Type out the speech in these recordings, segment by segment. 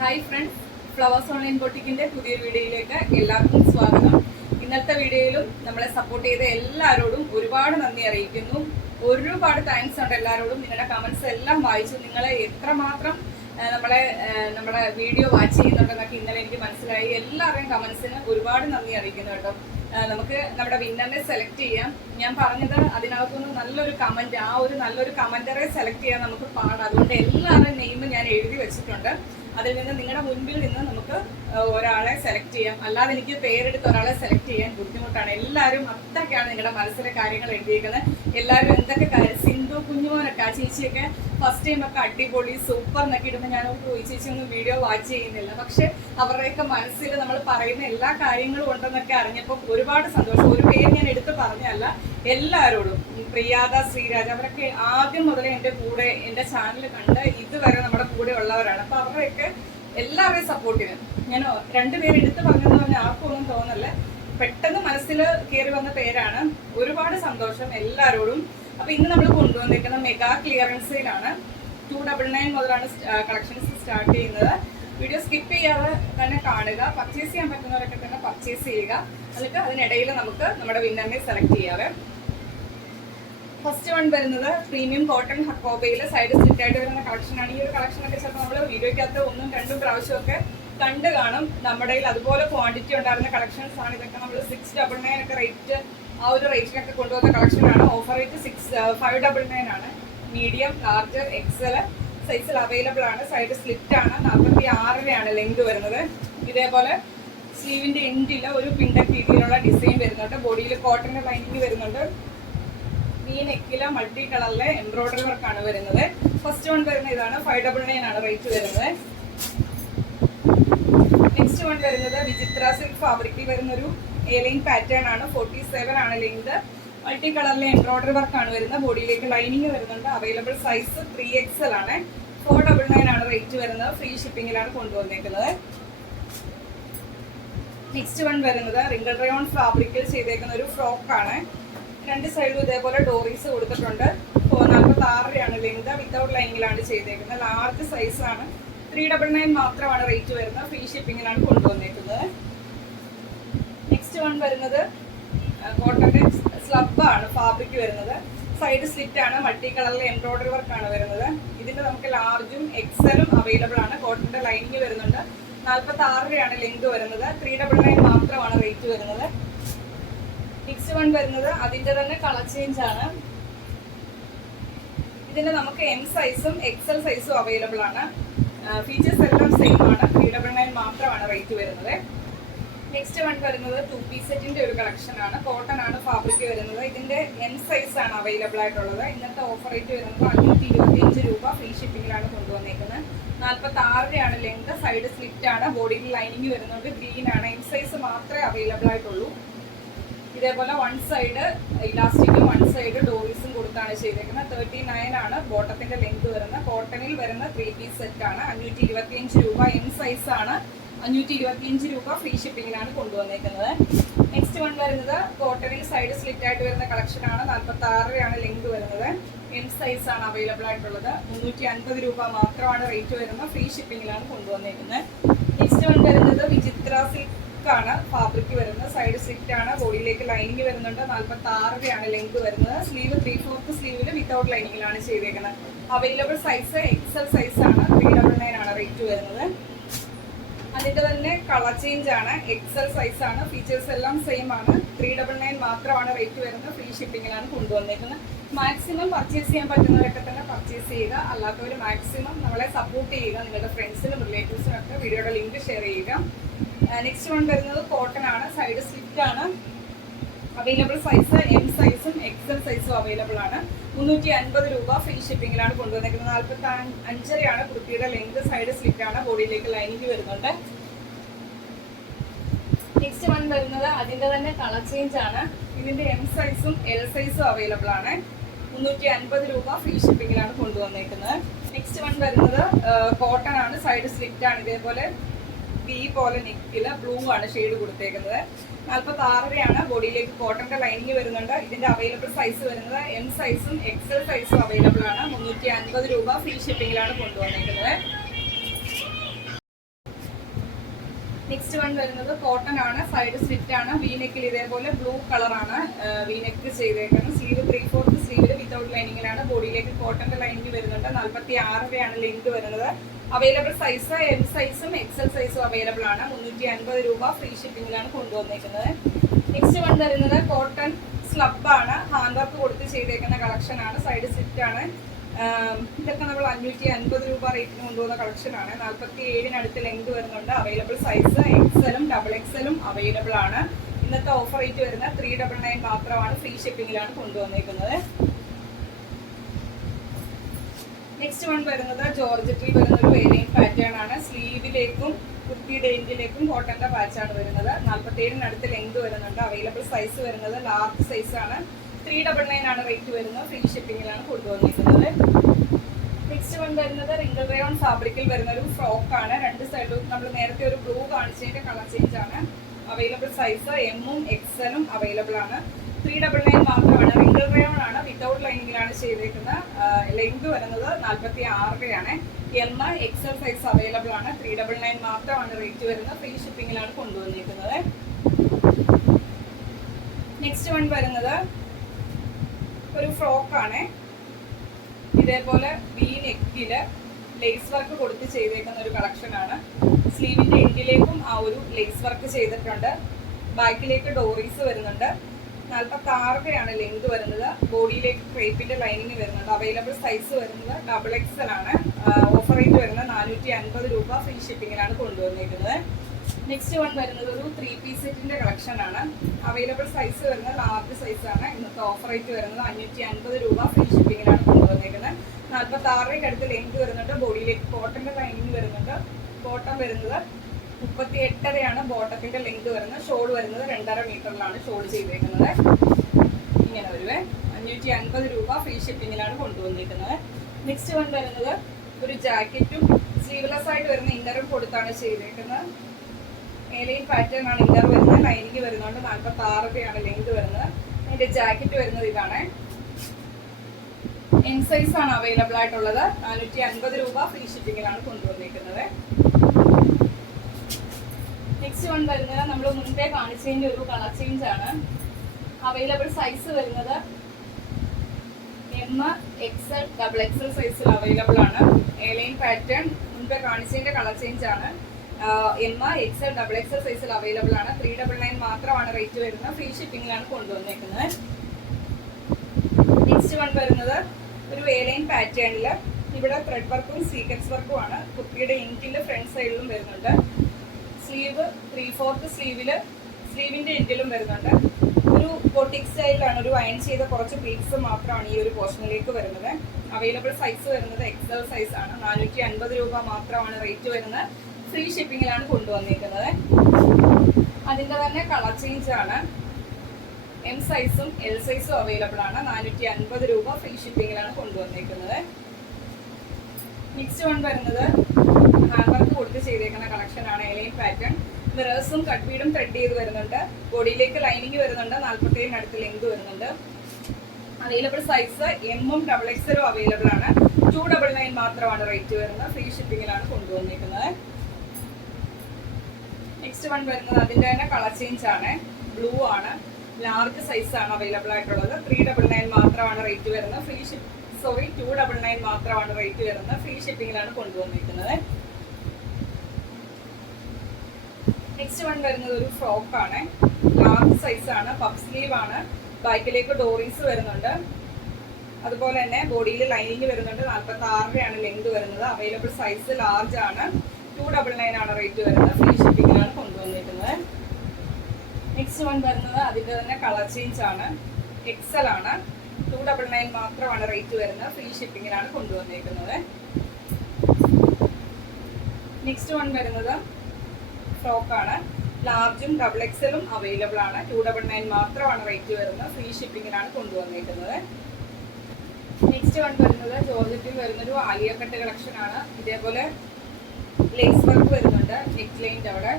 Hi friends, flowers online ബൊട്ടിക്കിന്റെ പുതിയൊരു വീഡിയോയിലേക്ക് എല്ലാവർക്കും സ്വാഗതം. ഇന്നത്തെ വീഡിയോയിലും നമ്മളെ സപ്പോർട്ട് ചെയ്ത എല്ലാവരോടും ഒരുപാട് നന്ദി അറിയിക്കുന്നു. ഒരുപാട് താങ്ക്സ് ഉണ്ട് എല്ലാവരോടും. നിങ്ങളുടെ കമന്റ്സ് എല്ലാം വായിച്ചു. നിങ്ങളെ എത്രമാത്രം നമ്മുടെ വീഡിയോ വാച്ച് ചെയ്യുന്നുണ്ടെന്നൊക്കെ ഇന്നലെ എനിക്ക് മനസ്സിലായി. എല്ലാവരുടെയും കമന്റ്സിന് ഒരുപാട് നന്ദി അറിയിക്കുന്നു കേട്ടോ. നമുക്ക് നമ്മുടെ വിന്നറിനെ സെലക്ട് ചെയ്യാം. ഞാൻ പറഞ്ഞത് അതിനകത്തുനിന്ന് നല്ലൊരു കമന്ററെ സെലക്ട് ചെയ്യാൻ നമുക്ക് പാടാം. അതുകൊണ്ട് എല്ലാവരുടെയും നെയിം ഞാൻ എഴുതി വെച്ചിട്ടുണ്ട്. അതിൽ നിന്ന് നിങ്ങളുടെ മുൻപിൽ നിന്ന് നമുക്ക് ഒരാളെ സെലക്ട് ചെയ്യാം. അല്ലാതെ എനിക്ക് പേരെടുത്ത് ഒരാളെ സെലക്ട് ചെയ്യാൻ ബുദ്ധിമുട്ടാണ്. എല്ലാവരും അത്രയ്ക്കാണ് നിങ്ങളുടെ മനസ്സിലെ കാര്യങ്ങൾ എഴുതിയിരിക്കുന്നത്. എല്ലാവരും എന്തൊക്കെ കാര്യം, സിന്ധു കുഞ്ഞുമോനൊക്കെ ആ ചേച്ചിയൊക്കെ ഫസ്റ്റ് ടൈം ഒക്കെ അടിപൊളി സൂപ്പർ എന്നൊക്കെ ഇടുമ്പോൾ ഞാൻ ഈ ചേച്ചി ഒന്നും വീഡിയോ വാച്ച് ചെയ്യുന്നില്ല. പക്ഷെ അവരുടെയൊക്കെ മനസ്സിൽ നമ്മൾ പറയുന്ന എല്ലാ കാര്യങ്ങളും ഉണ്ടെന്നൊക്കെ അറിഞ്ഞപ്പോൾ ഒരുപാട് സന്തോഷം. ഒരു പേര് ഞാൻ എടുത്ത് പറഞ്ഞല്ല, എല്ലാവരോടും പ്രിയാദ, ശ്രീരാജ്, അവരൊക്കെ ആദ്യം മുതലേ എൻ്റെ ചാനൽ കണ്ട് ഇതുവരെ നമ്മുടെ കൂടെ ഉള്ളവരാണ്. അപ്പൊ അവരുടെയൊക്കെ എല്ലാവരെയും സപ്പോർട്ടിന് ഞാൻ രണ്ടുപേര് എടുത്ത് പറഞ്ഞെന്ന് പറഞ്ഞാൽ ആർക്കും ഒന്നും തോന്നല്ല, പെട്ടെന്ന് മനസ്സിൽ കയറി വന്ന പേരാണ്. ഒരുപാട് സന്തോഷം എല്ലാവരോടും. അപ്പൊ ഇന്ന് നമ്മൾ കൊണ്ടുവന്നിരിക്കുന്ന മെഗാ ക്ലിയറൻസ് സെയിലാണ്. 299 മുതലാണ് കളക്ഷൻസ് സ്റ്റാർട്ട് ചെയ്യുന്നത്. വീഡിയോ സ്കിപ്പ് ചെയ്യാതെ തന്നെ കാണുക. പർച്ചേസ് ചെയ്യാൻ പറ്റുന്നവരൊക്കെ തന്നെ പർച്ചേസ് ചെയ്യുക. എന്നിട്ട് അതിനിടയിൽ നമുക്ക് നമ്മുടെ വിന്നറിനെ സെലക്ട് ചെയ്യാറ്. ഫസ്റ്റ് വൺ വരുന്നത് പ്രീമിയം കോട്ടൺ ഹക്കോബയിൽ സൈഡ് സ്ലിറ്റ് ആയിട്ട് വരുന്ന കളക്ഷനാണ്. ഈ ഒരു കളക്ഷനൊക്കെ ചിലപ്പോൾ നമ്മൾ വീഡിയോയ്ക്കകത്ത് 1-2 പ്രാവശ്യമൊക്കെ കണ്ട് കാണും. നമ്മുടെ അതുപോലെ ക്വാണ്ടിറ്റി ഉണ്ടായിരുന്ന കളക്ഷൻസ് ആണ്. ഇതൊക്കെ നമ്മൾ 699 ഒക്കെ റേറ്റ്, ആ ഒരു റേറ്റിനൊക്കെ കൊണ്ടുവന്ന കളക്ഷനാണ്. ഓഫർ റേറ്റ് 599 ആണ്. മീഡിയം, ലാർജ്, എക്സൽ സൈസിൽ അവൈലബിൾ ആണ്. സൈഡ് സ്ലിറ്റ് ആണ്. 46 ലെങ്ത് വരുന്നത്. ഇതേപോലെ സ്ലീവിന്റെ എൻഡിൽ ഒരു പിണ്ടക് രീതിയിലുള്ള ഡിസൈൻ വരുന്നുണ്ട്. ബോഡിയിൽ കോട്ടന്റെ ലൈനിങ് വരുന്നുണ്ട്. ഈ നെക്കില് മൾട്ടി കളറിലെ എംബ്രോയിഡറി വർക്കാണ് വരുന്നത്. ഫസ്റ്റ് വൺ വരുന്ന ഇതാണ്. 599 ആണ് റേറ്റ് വരുന്നത്. നെക്സ്റ്റ് വൺ വരുന്നത് വിചിത്ര സിൽക്ക് ഫാബ്രിക്കിൽ വരുന്നൊരു എലൈൻ പാറ്റേൺ ആണ്. 47 ആണ് ലെങ്ത്. മൾട്ടി കളറിലെ എംബ്രോയിഡറി വർക്കാണ് വരുന്നത്. ബോഡിയിലേക്ക് ലൈനിങ് വരുന്നുണ്ട്. അവൈലബിൾ സൈസ് 3XL ആണ്. 499 ആണ് റേറ്റ് വരുന്നത്. ഫ്രീ ഷിപ്പിംഗിലാണ് കൊണ്ടുവന്നേക്കുന്നത്. നെക്സ്റ്റ് വൺ വരുന്നത് റിംഗിൾ റയോൺ ഫാബ്രിക്കിൽ ചെയ്തേക്കുന്ന ഒരു ഫ്രോക്കാണ്. രണ്ട് സൈഡിലും ഇതേപോലെ ഡോറീസ് കൊടുത്തിട്ടുണ്ട്. 46 ആണ് ലെങ്ത്. വിത്തൗട്ട് ലൈനിങ്ങിലാണ് ചെയ്തേക്കുന്നത്. ലാർജ് സൈസ് ആണ്. 399 മാത്രമാണ് റേറ്റ് വരുന്നത്. ഫ്രീ ഷിപ്പിംഗിലാണ് കൊണ്ടുവന്നേക്കുന്നത്. നെക്സ്റ്റ് വൺ വരുന്നത് കോട്ടന്റെ സ്ലബ് ആണ് ഫാബ്രിക് വരുന്നത്. സൈഡ് സ്ലിറ്റ് ആണ്. മൾട്ടി കളറിലെ എംബ്രോയിഡറി വർക്കാണ് വരുന്നത്. ഇതിന്റെ നമുക്ക് ലാർജും എക്സലും അവൈലബിൾ ആണ്. കോട്ടന്റെ ലൈനിങ് വരുന്നുണ്ട്. 46 ആണ് ലെങ്ത് വരുന്നത്. 399 മാത്രമാണ് റേറ്റ് വരുന്നത്. നെക്സ്റ്റ് വൺ വരുന്നത് അതിന്റെ തന്നെ കളർ ചേഞ്ച് ആണ്. ഇതിന്റെ നമുക്ക് എം സൈസും എക്സൽ സൈസും അവൈലബിൾ ആണ്. ഫീച്ചേഴ്സ് എല്ലാം സെയിം ആണ്. 399 മാത്രമാണ് റേറ്റ് വരുന്നത്. നെക്സ്റ്റ് വൺ വരുന്നത് 2 പീസ് സെറ്റിന്റെ ഒരു കളക്ഷൻ ആണ്. കോട്ടൺ ആണ് ഫാബ്രിക് വരുന്നത്. ഇതിന്റെ എം സൈസ് ആണ് അവൈലബിൾ ആയിട്ടുള്ളത്. ഇന്നത്തെ ഓഫർ റേറ്റ് വരുന്നത് 525 രൂപ. ഫ്രീ ഷിപ്പിംഗിലാണ് കൊണ്ടുവന്നേക്കുന്നത്. 46 ആണ് ലെങ്ത്. സൈഡ് സ്ലിറ്റ് ആണ്. ബോഡിയിൽ ലൈനിങ് വരുന്നുണ്ട്. ഗ്രീൻ ആണ്. എം സൈസ് മാത്രമേ അവൈലബിൾ ആയിട്ടുള്ളൂ. ഇതേപോലെ വൺ സൈഡ് ഇലാസ്റ്റിക്കും വൺ സൈഡ് ഡോറീസും കൊടുത്താണ് ചെയ്തേക്കുന്നത്. 39 ആണ് ബോട്ടത്തിന്റെ ലെങ്ത് വരുന്നത്. കോട്ടണിൽ വരുന്ന 3 പീസ് സെറ്റ് ആണ്. 525 രൂപ. എം സൈസ് ആണ്. 525 രൂപ. ഫ്രീ ഷിപ്പിംഗിലാണ് കൊണ്ടുവന്നേക്കുന്നത്. നെക്സ്റ്റ് വൺ വരുന്നത് കോട്ടണിൽ സൈഡ് സ്ലിറ്റ് ആയിട്ട് വരുന്ന കളക്ഷൻ ആണ്. 46 ആണ് ലെങ്ത് വരുന്നത്. എം സൈസ് ആണ് അവൈലബിൾ ആയിട്ടുള്ളത്. 350 രൂപ മാത്രമാണ് റേറ്റ് വരുന്നത്. ഫ്രീ ഷിപ്പിംഗിലാണ് കൊണ്ടുവന്നേക്കുന്നത്. നെക്സ്റ്റ് വൺ വരുന്നത് വിചിത്ര സിൽക്ക് ആണ് ഫാബ്രിക് വരുന്നത്. സൈഡ് സ്ലിറ്റ് ആണ്. ബോഡിയിലേക്ക് ലൈനിങ് വരുന്നുണ്ട്. 46 ആണ് ലെങ്ത് വരുന്നത്. സ്ലീവ് 3/4 സ്ലീവില് വിത്തൗട്ട് ലൈനിങ്ങിലാണ് ചെയ്തേക്കുന്നത്. അവൈലബിൾ സൈസ് എക്സൽ സൈസ് ആണ്. 399 ആണ് റേറ്റ് വരുന്നത്. അതിന്റെ തന്നെ കളർ ചേഞ്ച് ആണ്. എക്സൽ സൈസ് ആണ്. ഫീച്ചേഴ്സ് എല്ലാം സെയിം ആണ്. 399 മാത്രമാണ് റേറ്റ് വരുന്നത്. ഫ്രീ ഷിപ്പിംഗിലാണ് കൊണ്ടുവന്നേക്കുന്നത്. മാക്സിമം പർച്ചേസ് ചെയ്യാൻ പറ്റുന്നവരൊക്കെ തന്നെ പർച്ചേസ് ചെയ്യുക. അല്ലാത്തവർ മാക്സിമം നമ്മളെ സപ്പോർട്ട് ചെയ്യുക. നിങ്ങളുടെ ഫ്രണ്ട്സിനും റിലേറ്റീവ്സിനും ഒക്കെ വീഡിയോയുടെ ലിങ്ക് ഷെയർ ചെയ്യുക. നെക്സ്റ്റ് വൺ വരുന്നത് കോട്ടൺ ആണ്. സൈഡ് സ്ലിറ്റ് ആണ്. അവൈലബിൾ സൈസ് എം സൈസും എക്സൽ സൈസും അവൈലബിൾ ആണ്. 350 രൂപ. ഫ്രീ ഷിപ്പിംഗിലാണ് കൊണ്ടുവന്നേക്കുന്നത്. 45 ആണ് കുർത്തിയുടെ ലെങ്ത്. സൈഡ് സ്ലിറ്റ് ആണ്. ബോഡിയിലേക്ക് ലൈനിങ് വരുന്നുണ്ട്. നെക്സ്റ്റ് വൺ വരുന്നത് അതിന്റെ തന്നെ കളർ ചേഞ്ച് ആണ്. ഇതിന്റെ എം സൈസും എൽ സൈസും അവൈലബിൾ ആണ്. 350 രൂപ. ഫ്രീ ഷിപ്പിംഗിലാണ് കൊണ്ടുവന്നേക്കുന്നത്. നെക്സ്റ്റ് വൺ വരുന്നത് കോട്ടൺ ആണ്. സൈഡ് സ്ലിറ്റ് ആണ്. ഇതേപോലെ ബി പോലെ നെക്കില് ബ്ലൂ ആണ് ഷെയ്ഡ് കൊടുത്തേക്കുന്നത്. 46 ആണ്. ബോഡിയിലേക്ക് കോട്ടന്റെ ലൈനിങ് വരുന്നുണ്ട്. ഇതിന്റെ അവൈലബിൾ സൈസ് വരുന്നത് എം സൈസും എക്സൽ സൈസും അവൈലബിൾ ആണ്. 350 രൂപ. ഫ്രീ ഷിപ്പിംഗിലാണ് കൊണ്ടുവന്നേക്കുന്നത്. നെക്സ്റ്റ് വൺ വരുന്നത് കോട്ടൺ ആണ്, സൈഡ് സ്ലിറ്റ് ആണ്, വീനെക്കിൽ ഇതേപോലെ ബ്ലൂ കളറാണ് വീനെക്ക് ചെയ്തേക്കുന്നത്. സ്ലീവ് 3/4 സ്ലീവിൽ വിത്തൗട്ട് ലൈനിങ്ങിലാണ്. ബോഡിയിലേക്ക് കോട്ടന്റെ ലൈനിങ് വരുന്നുണ്ട്. 46 ലെങ്ത് വരുന്നത്. അവൈലബിൾ സൈസ് എം സൈസും എക്സൽ സൈസും അവൈലബിൾ ആണ്. 350 രൂപ ഫ്രീ ഷിപ്പിംഗിലാണ് കൊണ്ടുവന്നിരിക്കുന്നത്. നെക്സ്റ്റ് വൺ വരുന്നത് കോട്ടൺ സ്ലബ് ആണ്, ഹാൻഡ് വർക്ക് കൊടുത്ത് ചെയ്തേക്കുന്ന കളക്ഷൻ ആണ്, സൈഡ് സ്ലിറ്റ് ആണ്. ഇതൊക്കെ നമ്മൾ 550 രൂപ റേറ്റിന് കൊണ്ടുപോകുന്ന കളക്ഷൻ ആണ്. 47 ലെങ്ത് വരുന്നുണ്ട്. അവൈലബിൾ സൈസ് എക്സലും ഡബിൾ എക്സലും അവൈലബിൾ ആണ്. ഇന്നത്തെ ഓഫർ റേറ്റ് വരുന്ന 399 മാത്രമാണ്. ഫ്രീ ഷിപ്പിംഗിലാണ് കൊണ്ടുവന്നിരിക്കുന്നത്. നെക്സ്റ്റ് വൺ വരുന്നത് ജോർജറ്റിൽ വരുന്ന ഒരു വേരിയൻ പാറ്റേൺ ആണ്. സ്ലീവിലേക്കും കുർത്തിയുടെ എൻഡിലേക്കും കോട്ടന്റെ പാച്ചാണ് വരുന്നത്. 47 ലെങ്ത് വരുന്നുണ്ട്. അവൈലബിൾ സൈസ് വരുന്നത് ലാർജ് സൈസ് ആണ്. 399 ആണ് റേറ്റ് വരുന്നത്. ഫ്രീ ഷിപ്പിംഗിലാണ് കൊണ്ടുവന്നിരിക്കുന്നത്. നെക്സ്റ്റ് വൺ വരുന്നത് റിംഗിൾ റയോൺ ഫാബ്രിക്കിൽ വരുന്ന ഒരു ഫ്രോക്ക് ആണ്. രണ്ട് സൈഡിലും നമ്മൾ നേരത്തെ ഒരു ബ്ലൂ കാണിച്ചതിന്റെ കളർ ചേഞ്ച് ആണ്. അവൈലബിൾ സൈസ് എമ്മും എക്സലും അവൈലബിൾ ആണ്. 399 മാത്രമാണ്. റിംഗിൾ റയോൺ ആണ്, വിത്തൗട്ട് ലൈനിങ്ങിലാണ് ചെയ്തേക്കുന്നത്. ലെങ്ത് വരുന്നത് 46 ആണ്. എം എക്സൽ സൈസ് അവൈലബിൾ ആണ്. 399 മാത്രമാണ് റേറ്റ് വരുന്നത്. ഫ്രീ ഷിപ്പിംഗിലാണ് കൊണ്ടുവന്നിരിക്കുന്നത്. നെക്സ്റ്റ് വൺ വരുന്നത് ഒരു ഫ്രോക്ക് ആണ്. ഇതേപോലെ വി നെക്കില് ലേസ് വർക്ക് കൊടുത്ത് ചെയ്തേക്കുന്ന ഒരു കളക്ഷൻ ആണ്. സ്ലീവിന്റെ എൻഡിലേക്കും ആ ഒരു ലേസ് വർക്ക് ചെയ്തിട്ടുണ്ട്. ബാക്കിലേക്ക് ഡോറീസ് വരുന്നുണ്ട്. 46 ലെങ്ത് വരുന്നത്. ബോഡിയിലേക്ക് ക്രേപ്പിന്റെ ലൈനിങ് വരുന്നുണ്ട്. അവൈലബിൾ സൈസ് വരുന്നത് ഡബിൾ എക്സൽ ആണ്. ഓഫർ റേറ്റ് വരുന്നത് 450 രൂപ. ഫ്രീ ഷിപ്പിംഗിലാണ് കൊണ്ടുവന്നിരിക്കുന്നത്. നെക്സ്റ്റ് വൺ വരുന്നത് ഒരു 3 പീസ് സെറ്റിന്റെ കളക്ഷൻ ആണ്. അവൈലബിൾ സൈസ് വരുന്നത് ലാർജ് സൈസ് ആണ്. ഇന്നത്തെ ഓഫർ റേറ്റ് വരുന്നത് 550 രൂപ. ഫ്രീ ഷിപ്പിംഗിലാണ് കൊണ്ടുവന്നിരിക്കുന്നത്. 46 ലെങ്ത് വരുന്നുണ്ട്. ബോഡിയിലേക്ക് കോട്ടന്റെ ലൈനിങ് വരുന്നുണ്ട്. ബോട്ടം വരുന്നത് 38 ബോട്ടത്തിന്റെ ലെങ്ത് വരുന്നത്. ഷോൾ വരുന്നത് 2.5 മീറ്ററിലാണ് ഷോൾ ചെയ്തേക്കുന്നത്. ഇങ്ങനെ വരുവേ. 550 രൂപ. ഫ്രീ ഷിപ്പിംഗിലാണ് കൊണ്ടുവന്നിരിക്കുന്നത്. നെക്സ്റ്റ് വൺ വരുന്നത് ഒരു ജാക്കറ്റും സ്ലീവ്ലെസ് ആയിട്ട് വരുന്ന ഇന്നറും കൊടുത്താണ് ചെയ്തേക്കുന്നത്. ഏലൈൻ പാറ്റേൺ ആണ് ഇന്നർ വരുന്നത്. ലൈനിങ് വരുന്നുണ്ട്. 46 ലെങ്ത് വരുന്നത്. അതിന്റെ ജാക്കറ്റ് വരുന്നത് ഇതാണ്. എൻ സൈസ് ആണ് അവൈലബിൾ ആയിട്ടുള്ളത്. 450 രൂപ. ഫ്രീ ഷിപ്പിംഗിലാണ് കൊണ്ടുവന്നിരിക്കുന്നത്. നെക്സ്റ്റ് വൺ വരുന്നത് നമ്മൾ മുൻപേ കാണിച്ചതിന്റെ ഒരു കളർ ചേഞ്ച് ആണ്. അവൈലബിൾ സൈസ് വരുന്നത് എം എക്സൽ ഡബിൾ എക്സൽ സൈസിൽ അവൈലബിൾ ആണ്. ഏലൈൻ പാറ്റേൺ മുൻപേ കാണിച്ചതിന്റെ കളർ ചേഞ്ച് ആണ്. എം എക്സൽ ഡബിൾ എക്സൽ സൈസിൽ അവൈലബിൾ ആണ്. 399 മാത്രമാണ് റേറ്റ് വരുന്നത്. ഫ്രീ ഷിപ്പിംഗിലാണ് കൊണ്ടുവന്നേക്കുന്നത്. നെക്സ്റ്റ് വൺ വരുന്നത് ഒരു ഏലൈൻ പാറ്റേണിൽ ഇവിടെ ത്രെഡ് വർക്കും സീക്വൻസ് വർക്കും ആണ്. കുർത്തിയുടെ ഇൻറ്റില് ഫ്രണ്ട് സൈഡിലും വരുന്നുണ്ട്. സ്ലീവ് 3/4 സ്ലീവിന്റെ എൻഡിലും വരുന്നുണ്ട്. ഒരു ബൊട്ടിക് സ്റ്റൈലിലാണ്. ഒരു അയൺ ചെയ്ത കുറച്ച് പീസ് മാത്രമാണ് ഈ ഒരു പോർഷനിലേക്ക് വരുന്നത്. അവൈലബിൾ സൈസ് വരുന്നത് എക്സൽ സൈസ് ആണ്. 450 രൂപ മാത്രമാണ് റേറ്റ് വരുന്നത്. ഫ്രീ ഷിപ്പിംഗിലാണ് കൊണ്ടുവന്നിരിക്കുന്നത്. അതിന്റെ തന്നെ കളർ ചേഞ്ച് ആണ്. എം സൈസും എൽ സൈസും അവൈലബിൾ ആണ്. 450 രൂപ. ഫ്രീ ഷിപ്പിംഗിലാണ് കൊണ്ടുവന്നിരിക്കുന്നത്. നെക്സ്റ്റ് വൺ വരുന്നത് ഹാൻഡ് വർക്ക് കൊടുത്ത് ചെയ്തേക്കുന്ന കളക്ഷൻ ആണ്. എലൈൻ പാറ്റേൺ മിറേഴ്സും കട്ട് ബീഡും ത്രെഡ് ചെയ്ത് വരുന്നുണ്ട്. ബോഡിയിലേക്ക് ലൈനിങ് വരുന്നുണ്ട്. 47 ലെങ്ത് വരുന്നുണ്ട്. അവൈലബിൾ സൈസ് എമ്മും ഡബിൾ എക്സലും അവൈലബിൾ ആണ്. 299 മാത്രമാണ് റേറ്റ് വരുന്നത്. ഫ്രീ ഷിപ്പിംഗിലാണ് കൊണ്ടുവന്നിരിക്കുന്നത്. നെക്സ്റ്റ് വൺ വരുന്നത് അതിന്റെ തന്നെ കളർ ചേഞ്ച് ആണ്. ബ്ലൂ ആണ്. ലാർജ് സൈസ് ആണ് അവൈലബിൾ ആയിട്ടുള്ളത്. 399 മാത്രമാണ് റേറ്റ് വരുന്നത്. 299 മാത്രമാണ് റേറ്റ് വരുന്നത്. ഫ്രീ ഷിപ്പിംഗിലാണ് കൊണ്ടുവന്നിരിക്കുന്നത്. നെക്സ്റ്റ് വൺ വരുന്നത് ഒരു ഫ്രോക്ക് ആണ്. ലാർജ് സൈസ് ആണ്. പഫ് സ്ലീവ് ആണ്. ബാക്കിലേക്ക് ഡോറീസ് വരുന്നുണ്ട്. അതുപോലെ തന്നെ ബോഡിയിൽ ലൈനിങ് വരുന്നുണ്ട്. 46 ലെങ്ത് വരുന്നത്. അവൈലബിൾ സൈസ് ലാർജ് ആണ്. 299 ആണ് റേറ്റ് വരുന്നത്. ഫ്രീ ഷിപ്പിംഗിലാണ് കൊണ്ടുവന്നിരിക്കുന്നത്. നെക്സ്റ്റ് വൺ വരുന്നത് അതിന്റെ തന്നെ കളർ ചേഞ്ച് ആണ്. എക്സൽ ആണ്. 299 മാത്രമാണ് റേറ്റ് വരുന്നത്. ഫ്രീ ഷിപ്പിംഗിലാണ് കൊണ്ടുവന്നിരിക്കുന്നത്. നെക്സ്റ്റ് വൺ വരുന്നത് ഫ്രോക്ക് ആണ്. ലാർജും ഡബിൾ എക്സലും അവൈലബിൾ ആണ്. 299 മാത്രമാണ് റേറ്റ് വരുന്നത്. ഫ്രീ ഷിപ്പിംഗിലാണ് കൊണ്ടുവന്നിരിക്കുന്നത്. നെക്സ്റ്റ് വൺ വരുന്നത് ജോർജറ്റിൽ വരുന്നൊരു ആലിയ കട്ട് കളക്ഷൻ ആണ്. ഇതേപോലെ ലേസ് വർക്ക് വരുന്നുണ്ട് നെക്ക് ലൈൻ്റെ അവിടെ.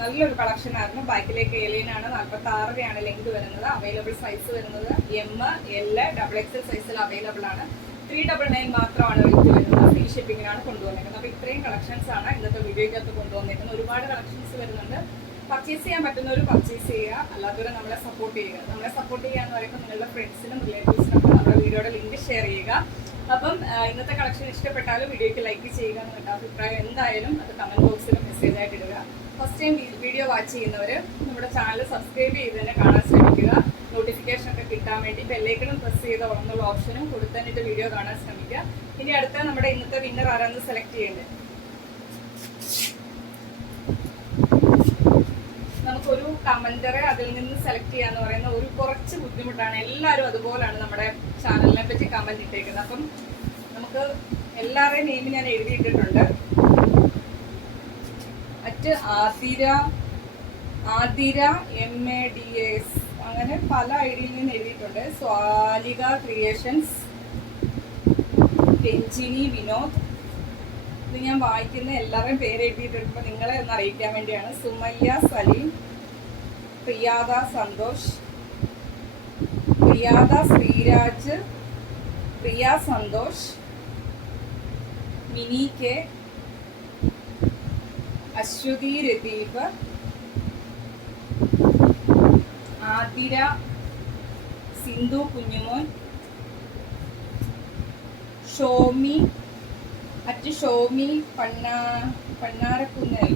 നല്ലൊരു കളക്ഷൻ ആയിരുന്നു. ബാക്കിലേക്ക് ഏലൈൻ ആണ്. 46 ലെങ്ത് വരുന്നത്. അവൈലബിൾ സൈസ് വരുന്നത് എം എൽ ഡബിൾ എക്സൽ സൈസിൽ അവൈലബിൾ ആണ്. 399 മാത്രമാണ് റേറ്റ് വരുന്നത്. ഫ്രീ ഷിപ്പിങ്ങിനാണ് കൊണ്ടുവന്നിരിക്കുന്നത്. അപ്പോൾ ഇത്രയും കളക്ഷൻസ് ആണ് ഇന്നത്തെ വീഡിയോയ്ക്കകത്ത് കൊണ്ടുവന്നിരിക്കുന്നത്. ഒരുപാട് കളക്ഷൻസ് വരുന്നുണ്ട്. പർച്ചേസ് ചെയ്യാൻ പറ്റുന്നവർ പർച്ചേസ് ചെയ്യുക, അല്ലാത്തവരെ നമ്മളെ സപ്പോർട്ട് ചെയ്യുക. നമ്മളെ സപ്പോർട്ട് ചെയ്യുക എന്ന് പറയുമ്പോൾ നിങ്ങളുടെ ഫ്രണ്ട്സിനും റിലേറ്റീവ്സിനും ഒക്കെ നമ്മുടെ വീഡിയോയുടെ ലിങ്ക് ഷെയർ ചെയ്യുക. അപ്പം ഇന്നത്തെ കളക്ഷൻ ഇഷ്ടപ്പെട്ടാലും വീഡിയോയ്ക്ക് ലൈക്ക് ചെയ്യുക. നിങ്ങളുടെ അഭിപ്രായം എന്തായാലും അത് കമൻറ്റ് ബോക്സിൽ മെസ്സേജ് ആയിട്ട് ഇടുക. ഫസ്റ്റ് ടൈം വീഡിയോ വാച്ച് ചെയ്യുന്നവർ നമ്മുടെ ചാനൽ സബ്സ്ക്രൈബ് ചെയ്ത് തന്നെ കാണാൻ ശ്രമിക്കുക. നോട്ടിഫിക്കേഷൻ ഒക്കെ കിട്ടാൻ വേണ്ടി ബെല്ലൈക്കണും പ്രസ് ചെയ്ത ഉറന്നുള്ള ഓപ്ഷനും കൊടുത്തന്നിട്ട് വീഡിയോ കാണാൻ ശ്രമിക്കുക. ഇനി അടുത്ത നമ്മുടെ ഇന്നത്തെ വിന്നർ ആരാന്ന് സെലക്ട് ചെയ്യേണ്ടത്. നമുക്കൊരു കമന്ററെ അതിൽ നിന്ന് സെലക്ട് ചെയ്യാന്ന് പറയുന്ന ഒരു കുറച്ച് ബുദ്ധിമുട്ടാണ്. എല്ലാവരും അതുപോലാണ് നമ്മുടെ ചാനലിനെ പറ്റി കമന്റ് ഇട്ടേക്കുന്നത്. അപ്പം നമുക്ക് എല്ലാവരുടെയും നെയിം ഞാൻ എഴുതിയിട്ടിട്ടുണ്ട്. ആതിര MADS അങ്ങനെ പല ഐഡിയിൽ നിന്ന് എഴുതിയിട്ടുണ്ട്. സ്വാലിക ക്രിയേഷൻസ്, രഞ്ജിനി വിനോദ്. ഇത് ഞാൻ വായിക്കുന്ന എല്ലാവരുടെയും പേര് എഴുതിയിട്ടുണ്ട്, നിങ്ങളെ ഒന്ന് അറിയിക്കാൻ വേണ്ടിയാണ്. സുമയ്യ സലീം, പ്രിയാദ സന്തോഷ്, പ്രിയാദ ശ്രീരാജ്, പ്രിയ സന്തോഷ്, മിനി കെ, അശ്വതി രദീപ്, ആതിര, സിന്ധു കുഞ്ഞുമോൻ, ഷോമി ഷോമി പണ്ണാരക്കുന്നൽ,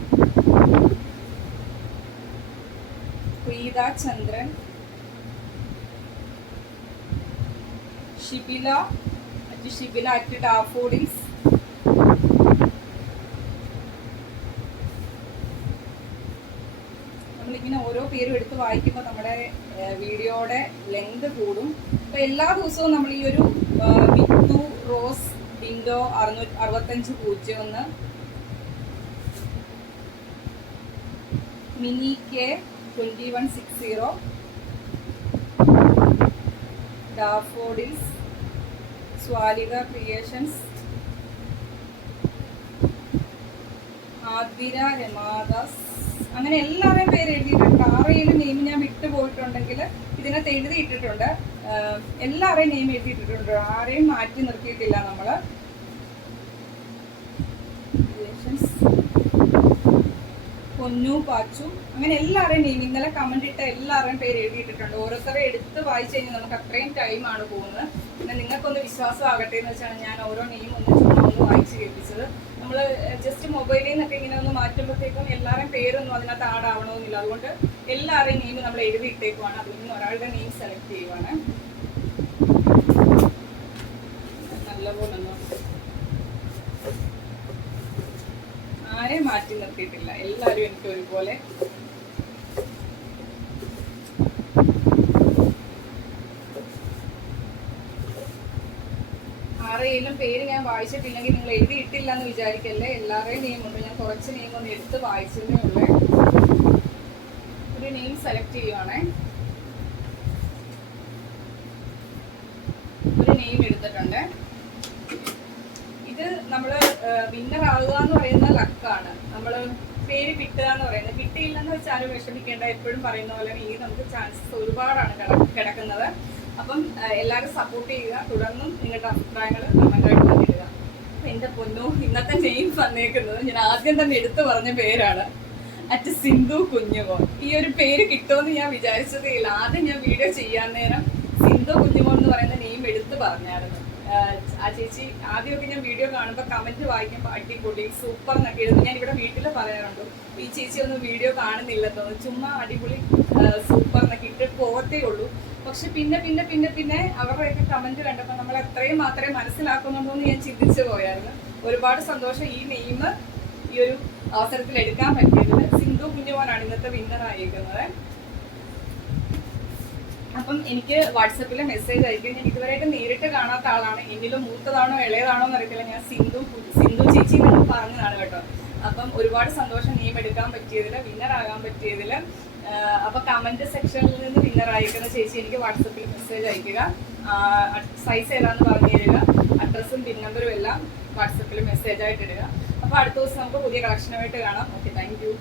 പ്രീത ചന്ദ്രൻ, ഷിബില ഡാഫോഡിൽസ്, നമ്മളിങ്ങനെ ഓരോ പേരും എടുത്ത് വായിക്കുമ്പോൾ നമ്മുടെ വീഡിയോയുടെ ലെങ്ത് കൂടും. അപ്പോൾ എല്ലാ ദിവസവും നമ്മൾ ഈ ഒരു വിത്തു Rose Dindo 66501, Mini K 2160, Daffodils, Swalika Creations, Athira Ramadas, അങ്ങനെ എല്ലാവരുടെയും പേര് എഴുതിയിട്ടുണ്ട്. ആരെയും നെയിം ഞാൻ വിട്ടുപോയിട്ടുണ്ടെങ്കിൽ ഇതിനകത്ത് എഴുതിയിട്ടിട്ടുണ്ട്. എല്ലാവരുടെയും നെയിം എഴുതിയിട്ടിട്ടുണ്ട്, ആരെയും മാറ്റി നിർത്തിയിട്ടില്ല നമ്മൾ. പൊന്നു പാച്ചു, അങ്ങനെ എല്ലാവരുടെയും നെയിം ഇന്നലെ കമന്റ് ഇട്ട എല്ലാവരുടെയും പേര് എഴുതിയിട്ടിട്ടുണ്ട്. ഓരോരുത്തരെ എടുത്ത് വായിച്ചു കഴിഞ്ഞാൽ നമുക്ക് അത്രയും ടൈമാണ് പോകുന്നത്. പിന്നെ നിങ്ങൾക്കൊന്ന് വിശ്വാസമാകട്ടെ എന്ന് വെച്ചാണ് ഞാൻ ഓരോ നെയിം ഒന്ന് വായിച്ച് കേൾപ്പിച്ചത്. നമ്മൾ ജസ്റ്റ് മൊബൈലിൽ നിന്നൊക്കെ ഇങ്ങനെ ഒന്ന് മാറ്റുമ്പോഴത്തേക്കും എല്ലാവരുടെയും പേരൊന്നും അതിനകത്ത് ആഡാവണമെന്നില്ല. അതുകൊണ്ട് എല്ലാവരുടെയും നെയിം നമ്മൾ എഴുതിയിട്ടേക്കുവാണ്. അതിൽ നിന്ന് ഒരാളുടെ നെയിം സെലക്ട് ചെയ്യുവാണ്. നല്ലപോലെ ആരെയും മാറ്റി നിർത്തിയിട്ടില്ല, എല്ലാവരും എനിക്ക് ഒരുപോലെ. ആരെയും പേര് ഞാൻ വായിച്ചിട്ടില്ലെങ്കിൽ നിങ്ങൾ എഴുതിയിട്ടില്ല എന്ന് വിചാരിക്കല്ലേ. എല്ലാവരുടെയും നെയിം ഉണ്ട്. ഞാൻ കുറച്ച് നെയിം ഒന്ന് എടുത്ത് വായിച്ചതേ ഉള്ളേ. ഒരു നെയിം സെലക്ട് ചെയ്യുവാണേ. ഒരു നെയിം എടുത്തിട്ടുണ്ട്. ഇത് നമ്മൾ വിന്നർ ആകുക എന്ന് പറയുന്ന ലക്കാണ്. നമ്മൾ പേര് കിട്ടുക എന്ന് പറയുന്നത്. കിട്ടിയില്ലെന്ന് വെച്ചാലും വിഷമിക്കേണ്ട. എപ്പോഴും പറയുന്ന പോലെ ഇനി നമുക്ക് ചാൻസസ് ഒരുപാടാണ് കിടക്കുന്നത്. അപ്പം എല്ലാവരും സപ്പോർട്ട് ചെയ്യുക. തുടർന്നും നിങ്ങളുടെ അഭിപ്രായങ്ങൾ കമന്റായിട്ട് തന്നിടുക. എൻ്റെ പൊന്നു, ഇന്നത്തെ നെയിം വന്നേക്കുന്നത് ഞാൻ ആദ്യം തന്നെ എടുത്തു പറഞ്ഞ പേരാണ്. സിന്ധു കുഞ്ഞുമോൻ. ഈ ഒരു പേര് കിട്ടുമെന്ന് ഞാൻ വിചാരിച്ചതേ ഇല്ല. ആദ്യം ഞാൻ വീഡിയോ ചെയ്യാൻ നേരം സിന്ധു കുഞ്ഞുമോൻ എന്ന് പറയുന്ന നെയിം എടുത്ത് പറഞ്ഞായിരുന്നു. ആ ചേച്ചി ആദ്യമൊക്കെ ഞാൻ വീഡിയോ കാണുമ്പോൾ കമന്റ് വായിക്കുമ്പോൾ അടിപൊളി സൂപ്പർ എന്നൊക്കെ എഴുതും. ഞാൻ ഇവിടെ വീട്ടിൽ പറയാറുണ്ട്, ഈ ചേച്ചി ഒന്നും വീഡിയോ കാണുന്നില്ലെന്നോ, ചുമ്മാ അടിപൊളി സൂപ്പർ എന്നൊക്കെ ഇട്ട് പോകത്തേ ഉള്ളൂ. പക്ഷെ പിന്നെ പിന്നെ പിന്നെ പിന്നെ അവരുടെയൊക്കെ കമന്റ് കണ്ടപ്പോൾ നമ്മൾ എത്രയും മാത്രമേ മനസ്സിലാക്കുന്നുണ്ടോ എന്ന് ഞാൻ ചിന്തിച്ചു പോയായിരുന്നു. ഒരുപാട് സന്തോഷം ഈ നെയിം ഈ ഒരു അവസരത്തിൽ എടുക്കാൻ പറ്റിയതിൽ. സിന്ധു കുഞ്ഞുമോനാണ് ഇന്നത്തെ വിന്നർ ആയിരിക്കുന്നത്. അപ്പം എനിക്ക് വാട്സപ്പിൽ മെസ്സേജ് അയക്കും. ഞാൻ ഇതുവരെയായിട്ട് നേരിട്ട് കാണാത്ത ആളാണ്. എന്നിലും മൂത്തതാണോ ഇളയതാണോ എന്ന് അറിയത്തില്ല. ഞാൻ സിന്ധു ചേച്ചി എന്ന് പറഞ്ഞതാണ് കേട്ടോ. അപ്പം ഒരുപാട് സന്തോഷം നെയിം എടുക്കാൻ പറ്റിയതിൽ, വിന്നർ ആകാൻ പറ്റിയതിൽ. അപ്പോൾ കമന്റ് സെക്ഷനിൽ നിന്ന് വിന്നർ അയക്കുന്ന ചേച്ചി എനിക്ക് വാട്സപ്പിൽ മെസ്സേജ് അയക്കുക. സൈസ് ഏതാണെന്ന് പറഞ്ഞു തരിക. അഡ്രസ്സും പിൻ നമ്പറും എല്ലാം വാട്സപ്പിൽ മെസ്സേജ് ആയിട്ട് ഇടുക. അപ്പോൾ അടുത്ത ദിവസം നമുക്ക് പുതിയ കളക്ഷനുമായിട്ട് കാണാം. Okay, thank you.